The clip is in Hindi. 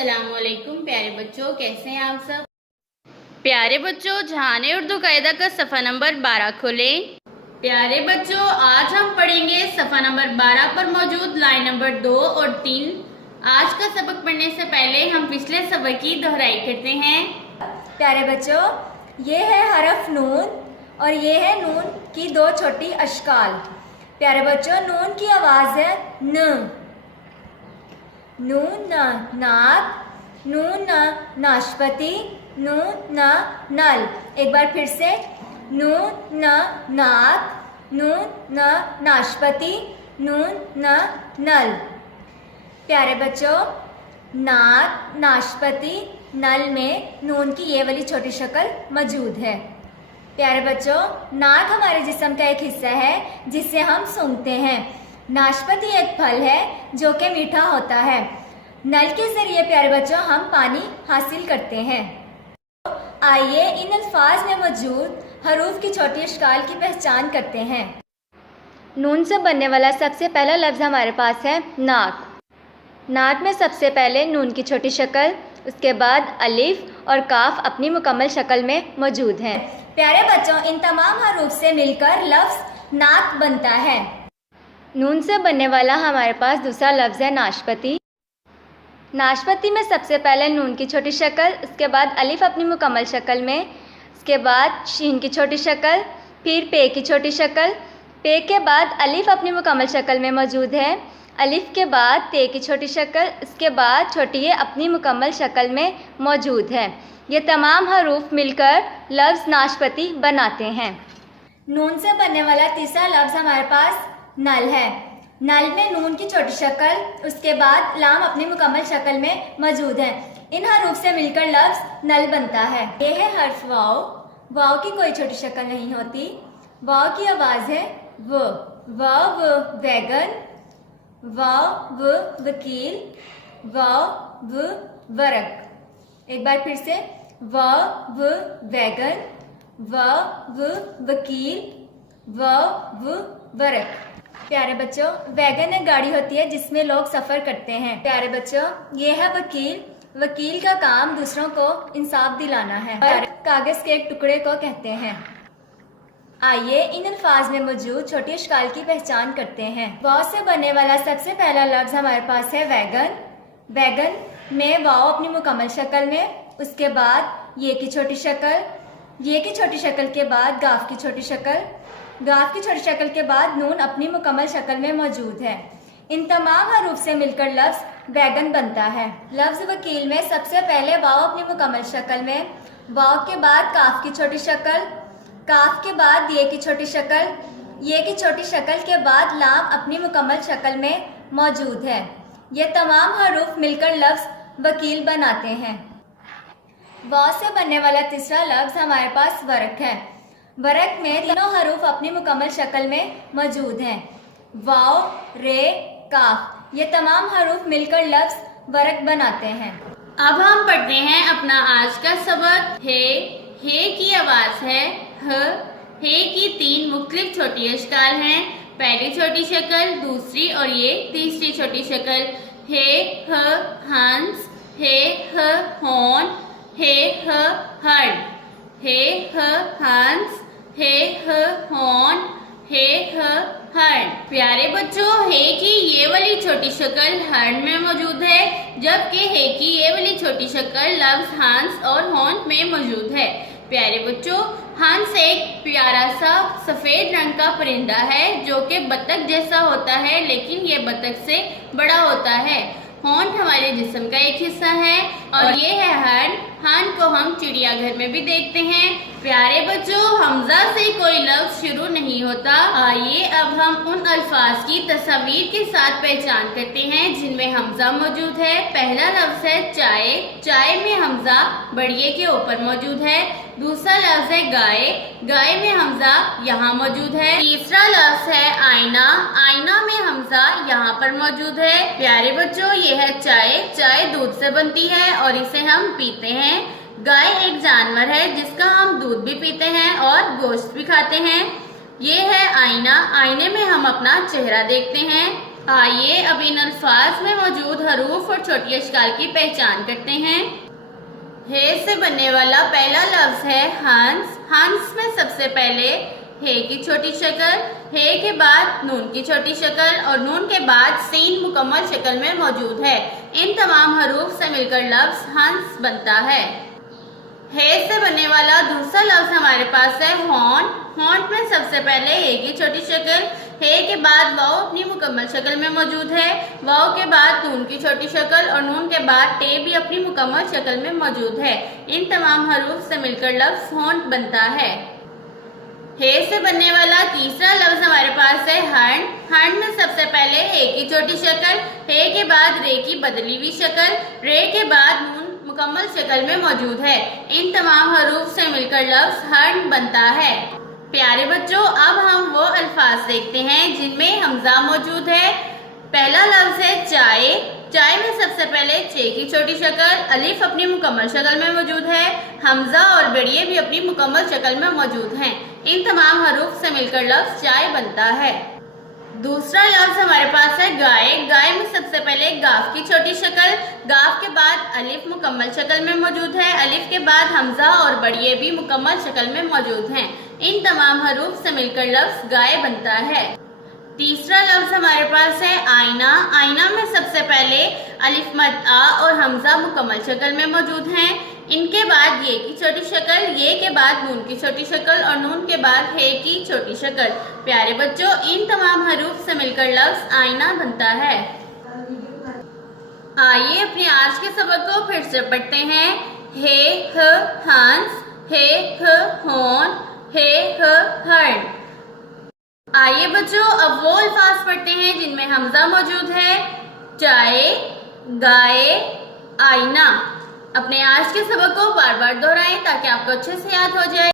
अस्सलामुअलैकुम प्यारे बच्चों, कैसे हैं आप सब। प्यारे बच्चों, जहाने उर्दू कायदा का सफ़ा नंबर 12 खोलें। प्यारे बच्चों, आज हम पढ़ेंगे सफ़ा नंबर 12 पर मौजूद लाइन नंबर 2 और 3। आज का सबक पढ़ने से पहले हम पिछले सबक की दोहराई करते हैं। प्यारे बच्चों, ये है हरफ नून और ये है नून की दो छोटी अशकाल। प्यारे बच्चों, नून की आवाज़ है न, नून न नाक, नून न नाशपति, नून न नल। एक बार फिर से, नून न नाक, नून न नाशपति, नून न नल। प्यारे बच्चों, नाक, नाशपति, नल में नून की ये वाली छोटी शक्ल मौजूद है। प्यारे बच्चों, नाक हमारे जिस्म का एक हिस्सा है जिससे हम सूंघते हैं। नाशपाती एक फल है जो कि मीठा होता है। नल के जरिए प्यारे बच्चों हम पानी हासिल करते हैं। आइए इन अल्फाज में मौजूद हरूफ की छोटी अशकाल की पहचान करते हैं। नून से बनने वाला सबसे पहला लफ्ज़ हमारे पास है नाक। नाक में सबसे पहले नून की छोटी शक्ल, उसके बाद अलिफ और काफ अपनी मुकम्मल शक्ल में मौजूद हैं। प्यारे बच्चों, इन तमाम हरूफ से मिलकर लफ्ज़ नाक बनता है। नून से बनने वाला हमारे पास दूसरा लफ्ज़ है नाशपति। नाशपति में सबसे पहले नून की छोटी शक्ल, उसके बाद अलिफ अपनी मुकम्मल शक्ल में, उसके बाद शीन की छोटी शक्ल, फिर पे की छोटी शक्ल, पे के बाद अलिफ अपनी मुकम्मल शक्ल में मौजूद है, अलिफ के बाद ते की छोटी शक्ल, उसके बाद छोटी ये अपनी मुकम्मल शक्ल में मौजूद है। ये तमाम हरूफ मिलकर लफ्ज़ नाशपति बनाते हैं। नून से बनने वाला तीसरा लफ्ज़ हमारे पास नल है। नल में नून की छोटी शक्ल, उसके बाद लाम अपनी मुकम्मल शक्ल में मौजूद है। इन हरूफ से मिलकर लफ्ज़ नल बनता है। ये है हर्फ वाव। वाव की कोई छोटी शक्ल नहीं होती। वाव की आवाज़ है व। वाव वैगन, वाव वकील, वाव वरक। एक बार फिर से, वाव वैगन, वाव वकील, वाव वरक। प्यारे बच्चों, वैगन एक गाड़ी होती है जिसमें लोग सफ़र करते हैं। प्यारे बच्चों, ये है वकील। वकील का काम दूसरों को इंसाफ दिलाना है और कागज़ के एक टुकड़े को कहते हैं। आइए इन अल्फाज में मौजूद छोटी अशकाल की पहचान करते हैं। वाव से बनने वाला सबसे पहला लफ्ज़ हमारे पास है वैगन। वैगन में वाव अपनी मुकम्मल शक्ल में, उसके बाद ये की छोटी शक्ल, ये की छोटी शक्ल के बाद गाफ की छोटी शक्ल, गाफ की छोटी शक्ल के बाद नून अपनी मुकम्मल शक्ल में मौजूद है। इन तमाम हरूफ से मिलकर लफ्ज़ वैगन बनता है। लफ्ज़ वकील में सबसे पहले वाव अपनी मुकम्मल शक्ल में, वाव के बाद काफ की छोटी शक्ल, काफ के बाद ये की छोटी शक्ल, ये की छोटी शक्ल के बाद लाम अपनी मुकम्मल शक्ल में मौजूद है। ये तमाम हरूफ मिलकर लफ्ज़ वकील बनाते हैं। वाव से बनने वाला तीसरा लफ्ज़ हमारे पास वरक है। वरक में तीनों हरूफ अपनी मुकम्मल शक्ल में मौजूद हैं। वाव, रे, काफ। ये तमाम हरूफ मिलकर लफ्ज़ वरक बनाते हैं। अब हम पढ़ते हैं अपना आज का सबक। हे की आवाज़ है ह। हे की 3 मुख्तलिफ छोटी अशकाल हैं। पहली छोटी शक्ल, दूसरी और ये तीसरी छोटी शक्ल। हे ह हंस, हे ह हॉर्न, हे ह हर्ड। हे ह हंस, हे ह हॉर्न, हे ह हर्ड। प्यारे बच्चों, हे की ये वाली छोटी शक्ल हर्ड में मौजूद है, जबकि हे की ये वाली छोटी शक्ल लफ्ज़ हंस और हॉर्न में मौजूद है। प्यारे बच्चों, हंस एक प्यारा सा सफ़ेद रंग का परिंदा है जो कि बतख जैसा होता है, लेकिन ये बतख से बड़ा होता है। हॉर्न हमारे जिस्म का एक हिस्सा है और ये है हर्न। हर्न को हम चिड़ियाघर में भी देखते हैं। प्यारे बच्चों, हमजा से कोई लफ्ज़ शुरू नहीं होता। आइए अब हम उन अल्फाज की तस्वीर के साथ पहचान करते हैं जिनमें हमजा मौजूद है। पहला लफ्ज़ है चाय। चाय में हमजा बढ़िए के ऊपर मौजूद है। दूसरा लफ्ज़ है गाय। गाय में हमजा यहाँ मौजूद है। तीसरा लफ्ज़ है आईना। आईना में हमजा यहाँ पर मौजूद है। प्यारे बच्चों, ये है चाय। चाय दूध से बनती है और इसे हम पीते हैं। गाय एक जानवर है जिसका हम दूध भी पीते हैं और गोश्त भी खाते हैं। ये है आईना। आईने में हम अपना चेहरा देखते हैं। आइए अब इन अल्फाज में मौजूद हरूफ और छोटी अशकाल की पहचान करते हैं। हे से बनने वाला पहला लफ्ज है हंस। हंस में सबसे पहले हे की छोटी शक्ल, हे के बाद नून की छोटी शक्ल और नून के बाद सीन मुकम्मल शक्ल में मौजूद है। इन तमाम हरूफ से मिलकर लफ्ज हंस बनता है। हे से बनने वाला दूसरा लफ्ज हमारे पास है हॉन्ट। हॉन्ट में सबसे पहले हे की छोटी शक्ल, हे के बाद वाव अपनी मुकम्मल शक्ल में मौजूद है, वाव के बाद नून की छोटी शक्ल और नून के बाद टे भी अपनी मुकम्मल शक्ल में मौजूद है। इन तमाम हरूफ से मिलकर लफ्ज हॉन्ट बनता है। हे से बनने वाला तीसरा लफ्ज हमारे पास है हंट। हंट में सबसे पहले हे की छोटी शक्ल, हे के बाद रे की बदली हुई शक्ल, रे के बाद नून मुकम्मल शक्ल में मौजूद है। इन तमाम हरूफ से मिलकर लफ्ज हंट बनता है। प्यारे बच्चों, अब हम वो अल्फाज देखते हैं जिनमें हमजा मौजूद है। पहला लफ्ज है चाय। चाय में सबसे पहले चे की छोटी शक्ल, अलिफ अपनी मुकम्मल शक्ल में मौजूद है, हमजा और बेड़िए भी अपनी मुकम्मल शक्ल में मौजूद हैं। इन तमाम हरूफ से मिलकर लफ्ज चाय बनता है। दूसरा लफ्ज हमारे पास है गाय। गाय में सबसे पहले गाफ की छोटी शक्ल, गाफ के बाद अलिफ मुकम्मल शक्ल में मौजूद है, अलिफ के बाद हमजा और बड़िए भी मुकम्मल शक्ल में मौजूद हैं। इन तमाम हरूफ से मिलकर लफ्ज गाय बनता है। तीसरा लफ्ज हमारे पास है आईना। आईना में सबसे पहले अलिफ मद आ और हमजा मुकम्मल शक्ल में मौजूद हैं, इनके बाद ये की छोटी शक्ल, ये के बाद नून की छोटी शक्ल और नून के बाद हे की छोटी शक्ल। प्यारे बच्चों, इन तमाम हरूफ से मिलकर लफ्ज आईना बनता है। आइए अपने आज के सबक को फिर से पढ़ते हैं। हे ह हंस, हे ह हॉर्न, हे ह हर्न। आइए बच्चों अब वो अल्फाज पढ़ते हैं जिनमें हमजा मौजूद है। चाय, गाय, आईना। अपने आज के सबक को बार बार दोहराएं ताकि आपको अच्छे से याद हो जाए।